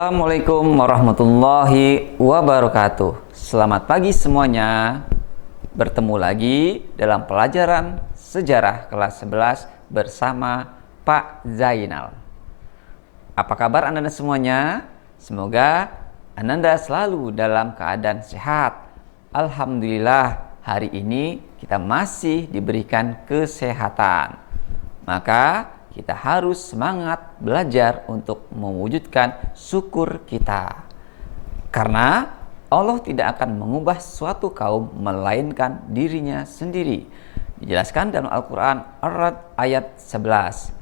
Assalamualaikum warahmatullahi wabarakatuh. Selamat pagi semuanya. Bertemu lagi dalam pelajaran sejarah kelas 11 bersama Pak Zainal. Apa kabar Anda semuanya? Semoga Anda selalu dalam keadaan sehat. Alhamdulillah, hari ini kita masih diberikan kesehatan. Maka kita harus semangat belajar untuk mewujudkan syukur kita. Karena Allah tidak akan mengubah suatu kaum melainkan dirinya sendiri. Dijelaskan dalam Al-Quran Ar-Ra'd ayat 11.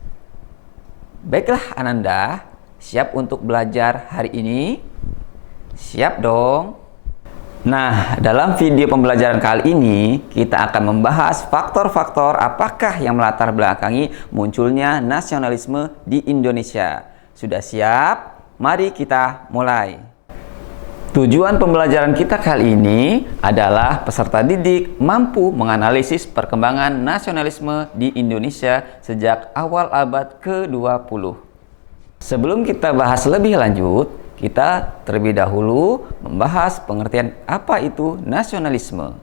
Baiklah Ananda, siap untuk belajar hari ini? Siap dong. Nah, dalam video pembelajaran kali ini kita akan membahas faktor-faktor apakah yang melatar belakangi munculnya nasionalisme di Indonesia. Sudah siap? Mari kita mulai. Tujuan pembelajaran kita kali ini adalah peserta didik mampu menganalisis perkembangan nasionalisme di Indonesia sejak awal abad ke-20. Sebelum kita bahas lebih lanjut, kita terlebih dahulu membahas pengertian apa itu nasionalisme.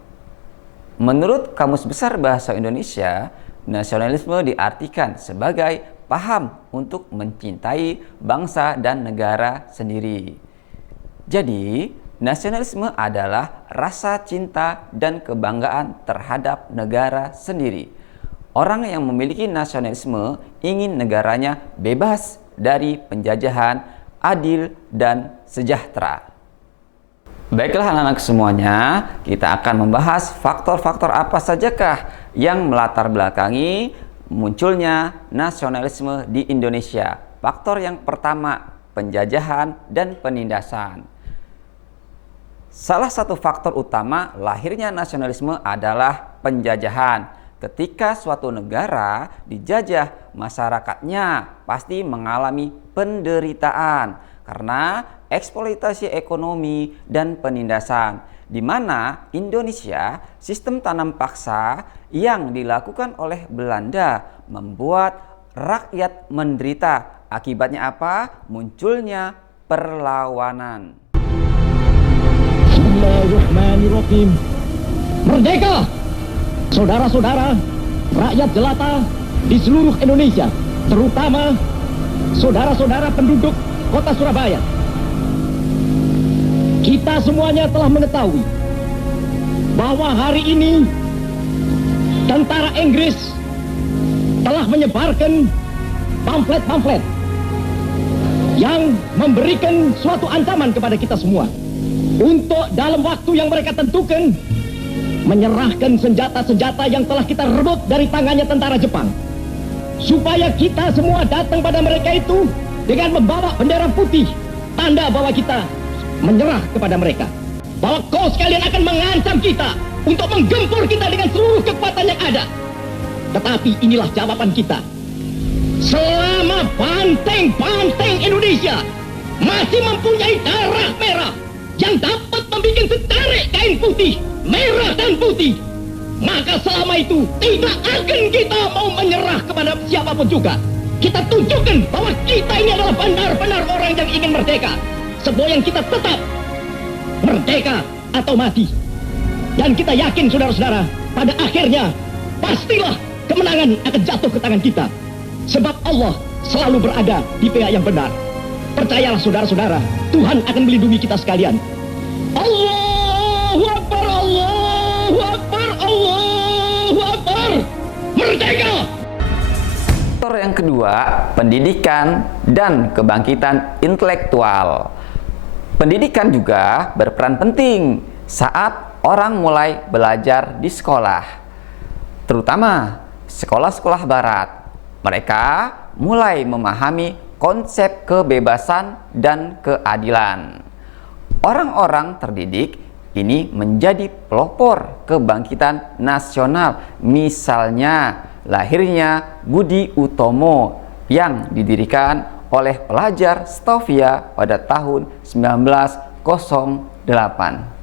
Menurut Kamus Besar Bahasa Indonesia, nasionalisme diartikan sebagai paham untuk mencintai bangsa dan negara sendiri. Jadi, nasionalisme adalah rasa cinta dan kebanggaan terhadap negara sendiri. Orang yang memiliki nasionalisme ingin negaranya bebas dari penjajahan, adil dan sejahtera. Baiklah anak-anak semuanya, kita akan membahas faktor-faktor apa sajakah yang melatar belakangi munculnya nasionalisme di Indonesia. Faktor yang pertama, penjajahan dan penindasan. Salah satu faktor utama lahirnya nasionalisme adalah penjajahan. Ketika suatu negara dijajah, masyarakatnya pasti mengalami penderitaan karena eksploitasi ekonomi dan penindasan, di mana Indonesia sistem tanam paksa yang dilakukan oleh Belanda membuat rakyat menderita. Akibatnya apa? Munculnya perlawanan. Bismillahirrahmanirrahim. Merdeka! Saudara-saudara, rakyat jelata di seluruh Indonesia, terutama saudara-saudara penduduk kota Surabaya. Kita semuanya telah mengetahui bahwa hari ini tentara Inggris telah menyebarkan pamflet-pamflet yang memberikan suatu ancaman kepada kita semua untuk dalam waktu yang mereka tentukan menyerahkan senjata-senjata yang telah kita rebut dari tangannya tentara Jepang, supaya kita semua datang pada mereka itu dengan membawa bendera putih, tanda bahwa kita menyerah kepada mereka, bahwa kau sekalian akan mengancam kita untuk menggempur kita dengan seluruh kekuatan yang ada. Tetapi inilah jawaban kita. Selama banteng-banteng Indonesia masih mempunyai darah merah yang dapat membuat setarik kain putih, merah dan putih, maka selama itu tidak akan kita mau menyerah kepada siapapun juga. Kita tunjukkan bahwa kita ini adalah benar-benar orang yang ingin merdeka. Semboyan kita tetap merdeka atau mati. Dan kita yakin saudara-saudara, pada akhirnya pastilah kemenangan akan jatuh ke tangan kita. Sebab Allah selalu berada di pihak yang benar. Percayalah saudara-saudara, Tuhan akan melindungi kita sekalian. Allahu Akbar, Allahu Akbar, Allahu Akbar. Merdeka! Faktor yang kedua, pendidikan dan kebangkitan intelektual. Pendidikan juga berperan penting saat orang mulai belajar di sekolah, terutama sekolah-sekolah barat. Mereka mulai memahami konsep kebebasan dan keadilan. Orang-orang terdidik ini menjadi pelopor kebangkitan nasional. Misalnya lahirnya Budi Utomo yang didirikan oleh pelajar Stovia pada tahun 1908.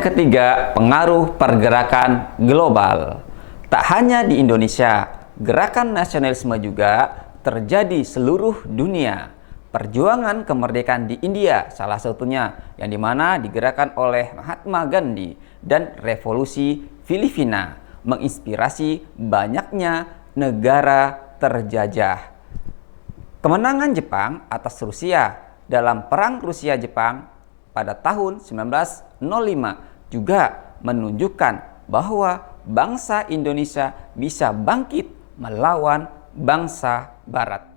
yang ketiga, pengaruh pergerakan global. Tak hanya di Indonesia, gerakan nasionalisme juga terjadi seluruh dunia. Perjuangan kemerdekaan di India salah satunya, yang dimana digerakkan oleh Mahatma Gandhi, dan revolusi Filipina menginspirasi banyaknya negara terjajah. Kemenangan Jepang atas Rusia dalam Perang Rusia-Jepang pada tahun 1905 juga menunjukkan bahwa bangsa Indonesia bisa bangkit melawan bangsa Barat.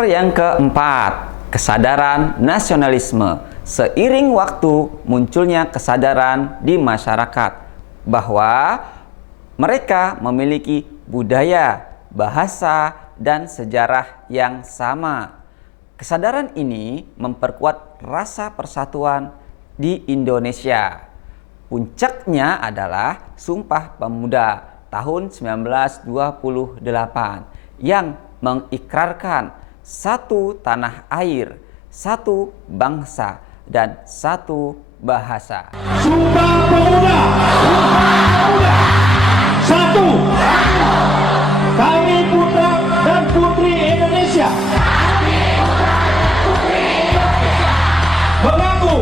Yang keempat, kesadaran nasionalisme. Seiring waktu munculnya kesadaran di masyarakat bahwa mereka memiliki budaya, bahasa, dan sejarah yang sama. Kesadaran ini memperkuat rasa persatuan di Indonesia. Puncaknya adalah Sumpah Pemuda tahun 1928 yang mengikrarkan satu tanah air, satu bangsa, dan satu bahasa. Sumpah Pemuda, satu, kami putra dan putri Indonesia, mengaku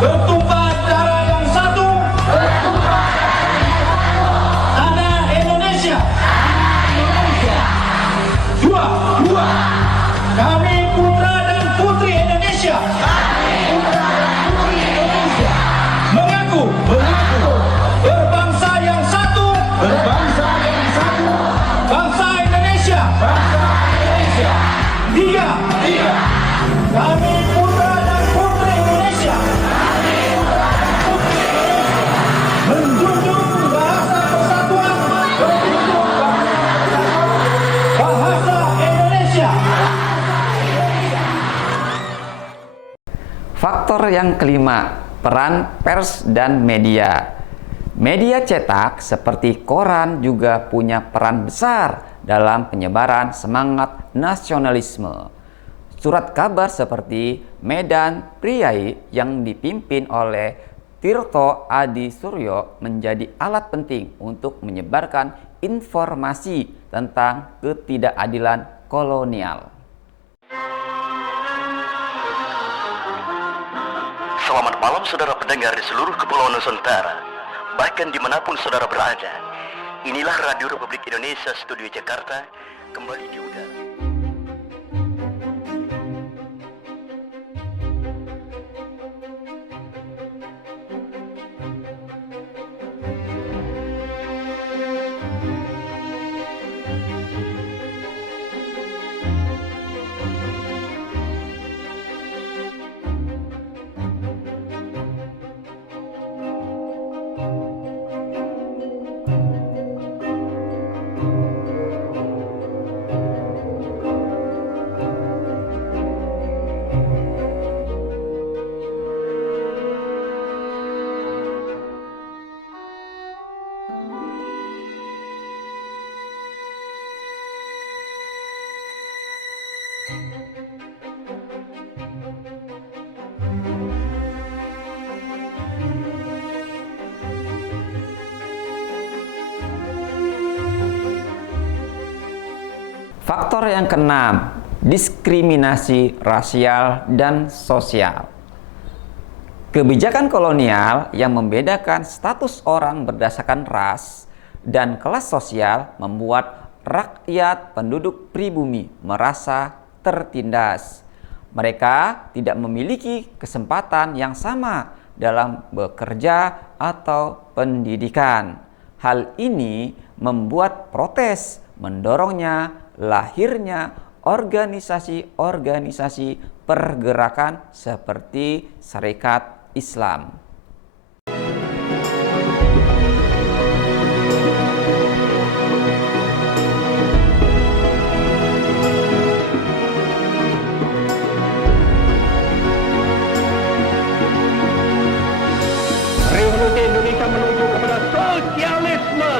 bertumpah darah yang satu, tanah Indonesia. Dua, kami putra dan putri Indonesia, mengaku berbangsa yang satu, bangsa Indonesia. Tiga, kami putra dan putri Indonesia, menjunjung bahasa persatuan, bahasa Indonesia. Faktor yang kelima, peran pers dan media. Media cetak seperti koran juga punya peran besar dalam penyebaran semangat nasionalisme. Surat kabar seperti Medan Priai yang dipimpin oleh Tirto Adi Suryo menjadi alat penting untuk menyebarkan informasi tentang ketidakadilan kolonial. Selamat malam saudara pendengar di seluruh Kepulauan Nusantara, bahkan dimanapun saudara berada. Inilah Radio Republik Indonesia Studio Jakarta, kembali di udara. Faktor yang keenam, diskriminasi rasial dan sosial. Kebijakan kolonial yang membedakan status orang berdasarkan ras dan kelas sosial membuat rakyat penduduk pribumi merasa tertindas. Mereka tidak memiliki kesempatan yang sama dalam bekerja atau pendidikan. Hal ini membuat protes, mendorongnya lahirnya organisasi-organisasi pergerakan seperti Sarekat Islam. Revolusi Indonesia menuju kepada sosialisme.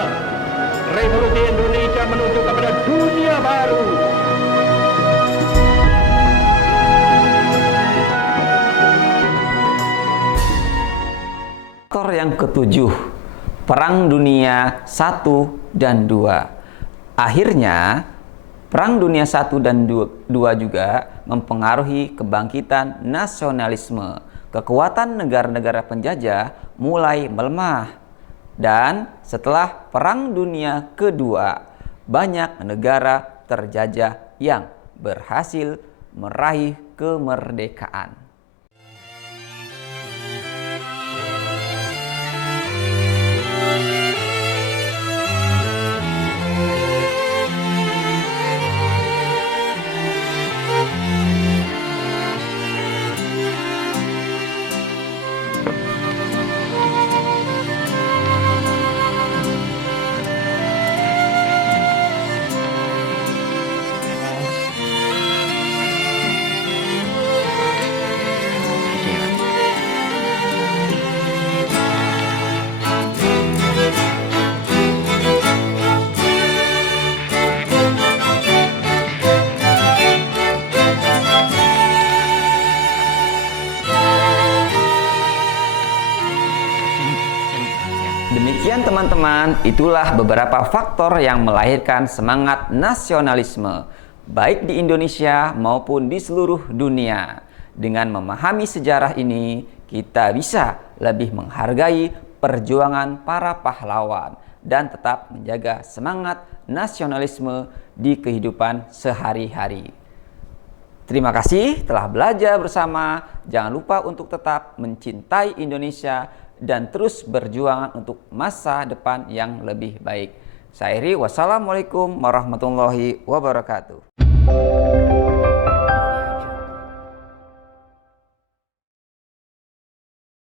Revolusi Indonesia menuju kepada dunia baru. Faktor yang ketujuh, Perang Dunia I dan II. Akhirnya, Perang Dunia I dan II juga mempengaruhi kebangkitan nasionalisme. Kekuatan negara-negara penjajah mulai melemah. Dan setelah Perang Dunia Kedua, banyak negara terjajah yang berhasil meraih kemerdekaan. Demikian teman-teman, itulah beberapa faktor yang melahirkan semangat nasionalisme, baik di Indonesia maupun di seluruh dunia. Dengan memahami sejarah ini, kita bisa lebih menghargai perjuangan para pahlawan dan tetap menjaga semangat nasionalisme di kehidupan sehari-hari. Terima kasih telah belajar bersama. Jangan lupa untuk tetap mencintai Indonesia dan terus berjuang untuk masa depan yang lebih baik. Saya Iri, wassalamualaikum warahmatullahi wabarakatuh.